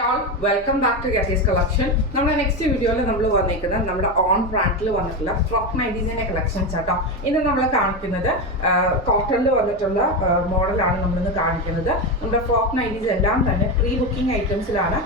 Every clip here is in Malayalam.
All welcome back to Getty's collection. നമ്മുടെ നെക്സ്റ്റ് വീഡിയോയിൽ നമ്മൾ വന്നിരിക്കുന്നത് നമ്മുടെ ഓൺ ബ്രാൻഡിൽ വന്നിട്ടുള്ള ഫ്രോക്ക് നൈറ്റീസിന്റെ കളക്ഷൻസ് ആട്ടോ. ഇന്ന് നമ്മൾ കാണിക്കുന്നത് കോട്ടണിൽ വന്നിട്ടുള്ള മോഡലാണ് നമ്മളിന്ന് കാണിക്കുന്നത്. നമ്മുടെ ഫ്രോക്ക് നൈറ്റീസ് എല്ലാം തന്നെ പ്രീ ബുക്കിംഗ് ഐറ്റംസിലാണ്.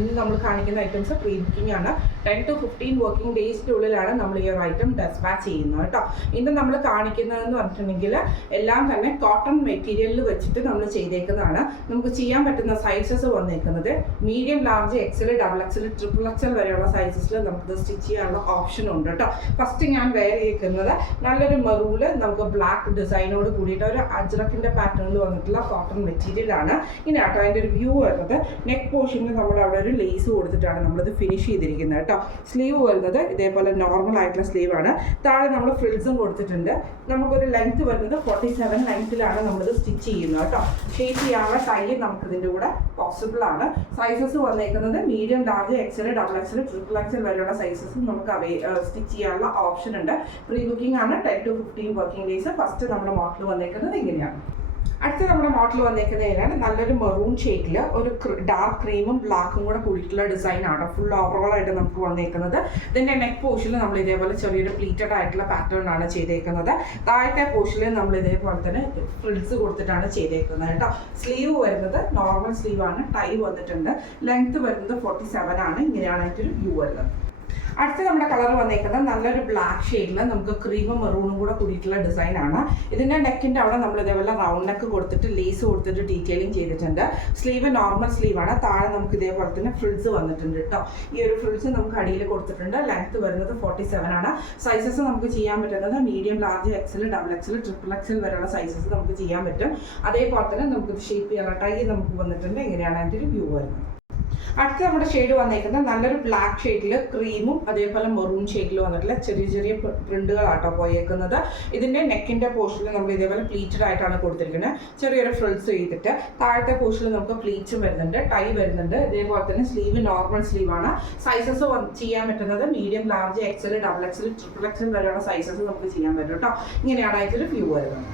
ഇന്ന് നമ്മൾ കാണിക്കുന്ന ഐറ്റംസ് പ്രീ ബുക്കിംഗ് ആണ്. 10 to 15 വർക്കിംഗ് ഡേയ്സിൻ്റെ ഉള്ളിലാണ് നമ്മൾ ഈ ഒരു ഐറ്റം ഡെസ്പാച്ച് ചെയ്യുന്നത് കേട്ടോ. ഇന്ന് നമ്മൾ കാണിക്കുന്നതെന്ന് പറഞ്ഞിട്ടുണ്ടെങ്കിൽ എല്ലാം തന്നെ കോട്ടൺ മെറ്റീരിയലിൽ വെച്ചിട്ട് നമ്മൾ ചെയ്തേക്കുന്നതാണ്. നമുക്ക് ചെയ്യാൻ പറ്റുന്ന സൈസസ് വന്നിരിക്കുന്നത് medium, large, XL, double XL, triple XL വരെയുള്ള സൈസസിൽ നമുക്ക് സ്റ്റിച്ച് ചെയ്യാനുള്ള ഓപ്ഷൻ ഉണ്ട് കേട്ടോ. ഫസ്റ്റ് ഞാൻ വെയർ ചെയ്യിക്കുന്നത് നല്ലൊരു മെറൂണിൽ നമുക്ക് ബ്ലാക്ക് ഡിസൈനോട് കൂടിയിട്ട് ഒരു അജ്രക്കിൻ്റെ പാറ്റേണിൽ വന്നിട്ടുള്ള കോട്ടൺ മെറ്റീരിയലാണ്. ഇനി കേട്ടോ അതിൻ്റെ ഒരു വ്യൂ വരുന്നത് നെക്ക് പോർഷനിൽ നമ്മൾ അവിടെ ഒരു ലേസ് കൊടുത്തിട്ടാണ് നമ്മളിത് ഫിനിഷ് ചെയ്തിരിക്കുന്നത് കേട്ടോ. സ്ലീവ് വരുന്നത് ഇതേപോലെ നോർമൽ ആയിട്ടുള്ള സ്ലീവ് ആണ്. താഴെ നമ്മൾ ഫ്രിൽസും കൊടുത്തിട്ടുണ്ട്. നമുക്കൊരു ലെങ്ത് വരുന്നത് 47 ലെങ്ത്തിലാണ് നമ്മളിത് സ്റ്റിച്ച് ചെയ്യുന്നത് കേട്ടോ. ഷേപ്പ് ചെയ്യാനുള്ള ടൈ നമുക്ക് ഇതിൻ്റെ കൂടെ പോസിബിൾ ആണ്. സൈസസ് വന്നേക്കുന്നത് medium, large, XL, double XL, triple XL വരെയുള്ള സൈസസ് നമുക്ക് സ്റ്റിച്ച് ചെയ്യാനുള്ള ഓപ്ഷൻ ഉണ്ട്. പ്രീ ബുക്കിംഗ് ആണ് 10 to 15 വർക്കിംഗ് ഡേയ്സ്. ഫസ്റ്റ് നമ്മുടെ മോഡൽ വന്നേക്കുന്നത് ഇങ്ങനെയാണ്. അടുത്ത നമ്മുടെ മോഡൽ വന്നേക്കുന്നതിനാണ് നല്ലൊരു മെറൂൺ ഷെയ്ഡിൽ ഒരു ഡാർക്ക് ക്രീമും ബ്ലാക്കും കൂടെ കൂടിയിട്ടുള്ള ഡിസൈനാണ് ഫുൾ ഓവറോൾ ആയിട്ട് നമുക്ക് വന്നേക്കുന്നത്. ഇതിൻ്റെ നെക്ക് പോർഷനിൽ നമ്മൾ ഇതേപോലെ ചെറിയൊരു പ്ലീറ്റഡ് ആയിട്ടുള്ള പാറ്റേൺ ആണ് ചെയ്തേക്കുന്നത്. താഴത്തെ പോർഷനിൽ നമ്മൾ ഇതേപോലെ തന്നെ ഫ്രിൽസ് കൊടുത്തിട്ടാണ് ചെയ്തേക്കുന്നത് കേട്ടോ. സ്ലീവ് വരുന്നത് നോർമൽ സ്ലീവ് ആണ്. ടൈ വന്നിട്ടുണ്ട്. ലെങ്ത് വരുന്നത് 47 ആണ്. ഇങ്ങനെയാണ് അതിൻ്റെ ഒരു വ്യൂ വരുന്നത്. അടുത്ത നമ്മുടെ കളർ വന്നേക്കുന്നത് നല്ലൊരു ബ്ലാക്ക് ഷെയ്ഡിൽ നമുക്ക് ക്രീമും മെറൂണും കൂടെ കൂടിയിട്ടുള്ള ഡിസൈനാണ്. ഇതിൻ്റെ നെക്കിൻ്റെ അവിടെ നമ്മൾ ഇതേപോലെ റൗണ്ട് നെക്ക് കൊടുത്തിട്ട് ലേസ് കൊടുത്തിട്ട് ഡീറ്റെയിലിംഗ് ചെയ്തിട്ടുണ്ട്. സ്ലീവ് നോർമൽ സ്ലീവാണ്. താഴെ നമുക്ക് ഇതേപോലെ തന്നെ ഫ്രിൽസ് വന്നിട്ടുണ്ട് കേട്ടോ. ഈ ഒരു ഫ്രിൽസ് നമുക്ക് അടിയിൽ കൊടുത്തിട്ടുണ്ട്. ലെങ്ത് വരുന്നത് 47 ആണ്. സൈസസ് നമുക്ക് ചെയ്യാൻ പറ്റുന്നത് medium, large, XL, double XL, triple XL വരെയുള്ള സൈസസ് നമുക്ക് ചെയ്യാൻ പറ്റും. അതേപോലെ തന്നെ നമുക്ക് ഷേപ്പ് ചെയ്യാനുള്ള ടൈ നമുക്ക് വന്നിട്ടുണ്ട്. ഇങ്ങനെയാണ് അതിൻ്റെ ഒരു വ്യൂ വരുന്നത്. അടുത്ത നമ്മുടെ ഷെയ്ഡ് വന്നേക്കുന്നത് നല്ലൊരു ബ്ലാക്ക് ഷെയ്ഡിൽ ക്രീമും അതേപോലെ മെറൂൺ ഷെയ്ഡിൽ വന്നിട്ടുള്ള ചെറിയ ചെറിയ പ്രിന്റുകളാട്ടോ പോയേക്കുന്നത്. ഇതിൻ്റെ നെക്കിൻ്റെ പോർഷനിൽ നമ്മൾ ഇതേപോലെ പ്ലീറ്റഡ് ആയിട്ടാണ് കൊടുത്തിരിക്കുന്നത്. ചെറിയൊരു ഫ്രിൽസ് ചെയ്തിട്ട് താഴത്തെ പോർഷനിൽ നമുക്ക് പ്ലീറ്റ്സും വരുന്നുണ്ട്, ടൈ വരുന്നുണ്ട്. ഇതേപോലെ തന്നെ സ്ലീവ് നോർമൽ സ്ലീവാണ്. സൈസസ് ചെയ്യാൻ പറ്റുന്നത് medium, large, XL, double XL, triple XL വരെയുള്ള സൈസസ് നമുക്ക് ചെയ്യാൻ പറ്റും കേട്ടോ. ഇങ്ങനെയാണ് അതിൻ്റെ വ്യൂ വരുന്നത്.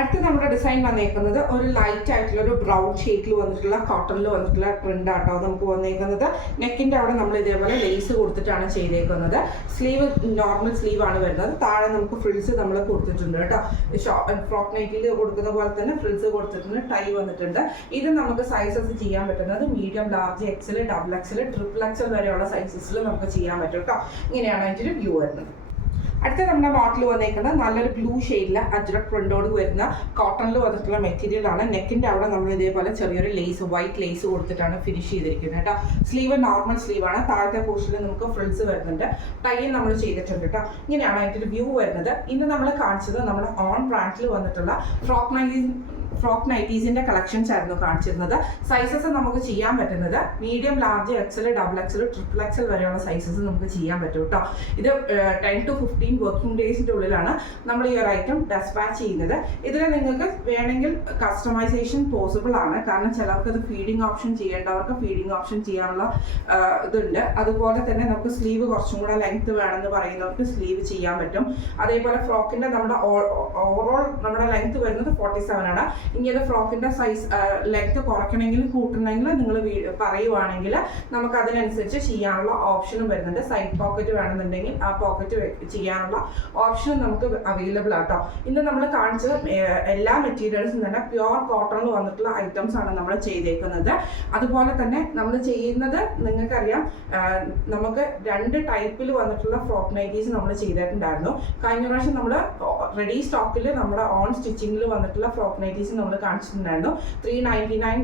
അടുത്ത നമ്മുടെ ഡിസൈൻ വന്നേക്കുന്നത് ഒരു ലൈറ്റ് ആയിട്ടുള്ള ഒരു ബ്രൗൺ ഷെയ്ഡിൽ വന്നിട്ടുള്ള കോട്ടണിൽ വന്നിട്ടുള്ള പ്രിന്റ് ആട്ടോ നമുക്ക് വന്നേക്കുന്നത്. നെക്കിൻ്റെ അവിടെ നമ്മൾ ഇതേപോലെ ലേസ് കൊടുത്തിട്ടാണ് ചെയ്തേക്കുന്നത്. സ്ലീവ് നോർമൽ സ്ലീവ് ആണ് വരുന്നത്. താഴെ നമുക്ക് ഫ്രിൽസ് നമ്മൾ കൊടുത്തിട്ടുണ്ട് കേട്ടോ. ഫ്രോക്ക് നൈറ്റിൽ കൊടുക്കുന്ന പോലെ തന്നെ ഫ്രിൽസ് കൊടുത്തിട്ടുണ്ട്. ടൈ വന്നിട്ടുണ്ട്. ഇത് നമുക്ക് സൈസസ് ചെയ്യാൻ പറ്റുന്നത് medium, large, XL, double XL, triple XL വരെയുള്ള സൈസസിൽ നമുക്ക് ചെയ്യാൻ പറ്റും കേട്ടോ. ഇങ്ങനെയാണ് അതിൻ്റെ ഒരു വ്യൂ വരുന്നത്. അടുത്ത നമ്മുടെ മോഡൽ വന്നേക്കുന്നത് നല്ലൊരു ബ്ലൂ ഷെയ്ഡിൽ അജ്രക് പ്രിന്റോട് വരുന്ന കോട്ടണിൽ വന്നിട്ടുള്ള മെറ്റീരിയൽ ആണ്. നെക്കിൻ്റെ അവിടെ നമ്മൾ ഇതേപോലെ ചെറിയൊരു ലേസ്, വൈറ്റ് ലേസ് കൊടുത്തിട്ടാണ് ഫിനിഷ് ചെയ്തിരിക്കുന്നത് കേട്ടോ. സ്ലീവ് നോർമൽ സ്ലീവ് ആണ്. താഴത്തെ പോർഷനിൽ നമുക്ക് ഫ്രിൽസ് വരുന്നുണ്ട്. ടൈ നമ്മൾ ചെയ്തിട്ടുണ്ട് കേട്ടോ. ഇങ്ങനെയാണ് അതിൻ്റെ ഒരു വ്യൂ വരുന്നത്. ഇന്ന് നമ്മൾ കാണിച്ചത് നമ്മുടെ ഓൺ ബ്രാൻഡിൽ വന്നിട്ടുള്ള ഫ്രോക്ക് നൈറ്റീസിന്റെ കളക്ഷൻസ് ആയിരുന്നു കാണിച്ചിരുന്നത്. സൈസസ് നമുക്ക് ചെയ്യാൻ പറ്റുന്നത് medium, large, XL, double XL, triple XL വരെയുള്ള സൈസസ് നമുക്ക് ചെയ്യാൻ പറ്റും കേട്ടോ. ഇത് 10 to 15 വർക്കിംഗ് ഡേയ്സിൻ്റെ ഉള്ളിലാണ് നമ്മൾ ഈ ഒരു ഐറ്റം ഡെസ്പാച്ച് ചെയ്യുന്നത്. ഇതിൽ നിങ്ങൾക്ക് വേണമെങ്കിൽ കസ്റ്റമൈസേഷൻ പോസിബിൾ ആണ്. കാരണം ചിലർക്ക് ഇത് ഫീഡിങ് ഓപ്ഷൻ ചെയ്യേണ്ടവർക്ക് ഫീഡിങ് ഓപ്ഷൻ ചെയ്യാനുള്ള ഇതുണ്ട്. അതുപോലെ തന്നെ നമുക്ക് സ്ലീവ് കുറച്ചും കൂടെ ലെങ്ത് വേണമെന്ന് പറയുന്നവർക്ക് സ്ലീവ് ചെയ്യാൻ പറ്റും. അതേപോലെ ഫ്രോക്കിൻ്റെ നമ്മുടെ ഓവറോൾ നമ്മുടെ ലെങ്ത് വരുന്നത് 47 ആണ്. ഇങ്ങനെ ഫ്രോക്കിൻ്റെ സൈസ് ലെങ്ത് കുറയ്ക്കണമെങ്കിൽ കൂട്ടണമെങ്കിൽ നിങ്ങൾ പറയുവാണെങ്കിൽ നമുക്ക് അതിനനുസരിച്ച് ചെയ്യാനുള്ള ഓപ്ഷനും വരുന്നുണ്ട്. സൈഡ് പോക്കറ്റ് വേണമെന്നുണ്ടെങ്കിൽ ആ പോക്കറ്റ് ചെയ്യാനുള്ള ഓപ്ഷനും നമുക്ക് അവൈലബിൾ ആട്ടോ. ഇന്ന് നമ്മൾ കാണിച്ച എല്ലാ മെറ്റീരിയൽസും തന്നെ പ്യുവർ കോട്ടണിൽ വന്നിട്ടുള്ള ഐറ്റംസ് ആണ് നമ്മൾ ചെയ്തേക്കുന്നത്. അതുപോലെ തന്നെ നമ്മൾ ചെയ്യുന്നത് നിങ്ങൾക്കറിയാം, നമുക്ക് 2 ടൈപ്പിൽ വന്നിട്ടുള്ള ഫ്രോക്ക് നൈറ്റീസ് നമ്മൾ ചെയ്തിട്ടുണ്ടായിരുന്നു. കഴിഞ്ഞ പ്രാവശ്യം നമ്മൾ റെഡി സ്റ്റോക്കിൽ നമ്മുടെ ഓൺ സ്റ്റിച്ചിങ്ങിൽ വന്നിട്ടുള്ള ഫ്രോക്ക് നൈറ്റീസ് നമ്മൾ കാണിച്ചിട്ടുണ്ടായിരുന്നു. 399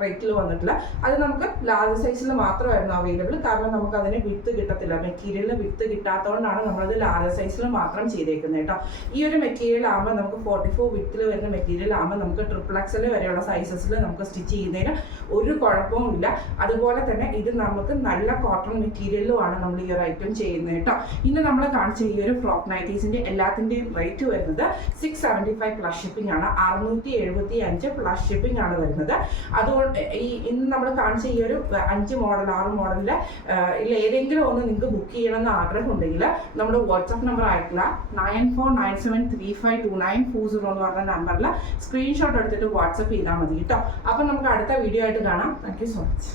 റേറ്റിൽ വന്നിട്ടുള്ള അത് നമുക്ക് ലാർജ് സൈസിൽ മാത്രമായിരുന്നു അവൈലബിൾ. കാരണം നമുക്ക് അതിന് വിത്ത് കിട്ടത്തില്ല. മെറ്റീരിയലിന് വിത്ത് കിട്ടാത്തതുകൊണ്ടാണ് നമ്മളത് ലാർജ് സൈസിൽ മാത്രം ചെയ്തേക്കുന്നത് കേട്ടോ. ഈ ഒരു മെറ്റീരിയൽ ആകുമ്പോൾ നമുക്ക് 44 വിത്തിൽ വരുന്ന മെറ്റീരിയൽ ആകുമ്പോൾ നമുക്ക് ട്രിപ്പിൾ എക്സൽ വരെയുള്ള സൈസസിൽ നമുക്ക് സ്റ്റിച്ച് ചെയ്യുന്നതിന് ഒരു കുഴപ്പവും ഇല്ല. അതുപോലെ തന്നെ ഇത് നമുക്ക് നല്ല കോട്ടൺ മെറ്റീരിയലുമാണ് നമ്മൾ ഈ ഒരു ഐറ്റം ചെയ്യുന്നത് കേട്ടോ. ഇന്ന് നമ്മൾ കാണിച്ച ഈ ഒരു ഫ്രോക്ക് നൈറ്റീസിന്റെ എല്ലാത്തിൻ്റെയും റേറ്റ് വരുന്നത് 675 പ്ലസ് ഷിപ്പിംഗ് ആണ്. 675 പ്ലസ് ഷിപ്പിംഗ് ആണ് വരുന്നത്. അതുകൊണ്ട് ഇന്ന് നമ്മൾ കാണിച്ച ഈ ഒരു 5 മോഡൽ 6 മോഡലിൽ ഏതെങ്കിലും ഒന്ന് നിങ്ങൾക്ക് ബുക്ക് ചെയ്യണമെന്ന് ആഗ്രഹം ഉണ്ടെങ്കിൽ നമ്മുടെ വാട്സാപ്പ് നമ്പർ ആയിട്ടുള്ള 9497352940 എന്ന് പറഞ്ഞ നമ്പറിൽ സ്ക്രീൻഷോട്ട് എടുത്തിട്ട് വാട്സപ്പ് ചെയ്താൽ മതി കേട്ടോ. അപ്പം നമുക്ക് അടുത്ത വീഡിയോ ആയിട്ട് കാണാം. Thank you so much.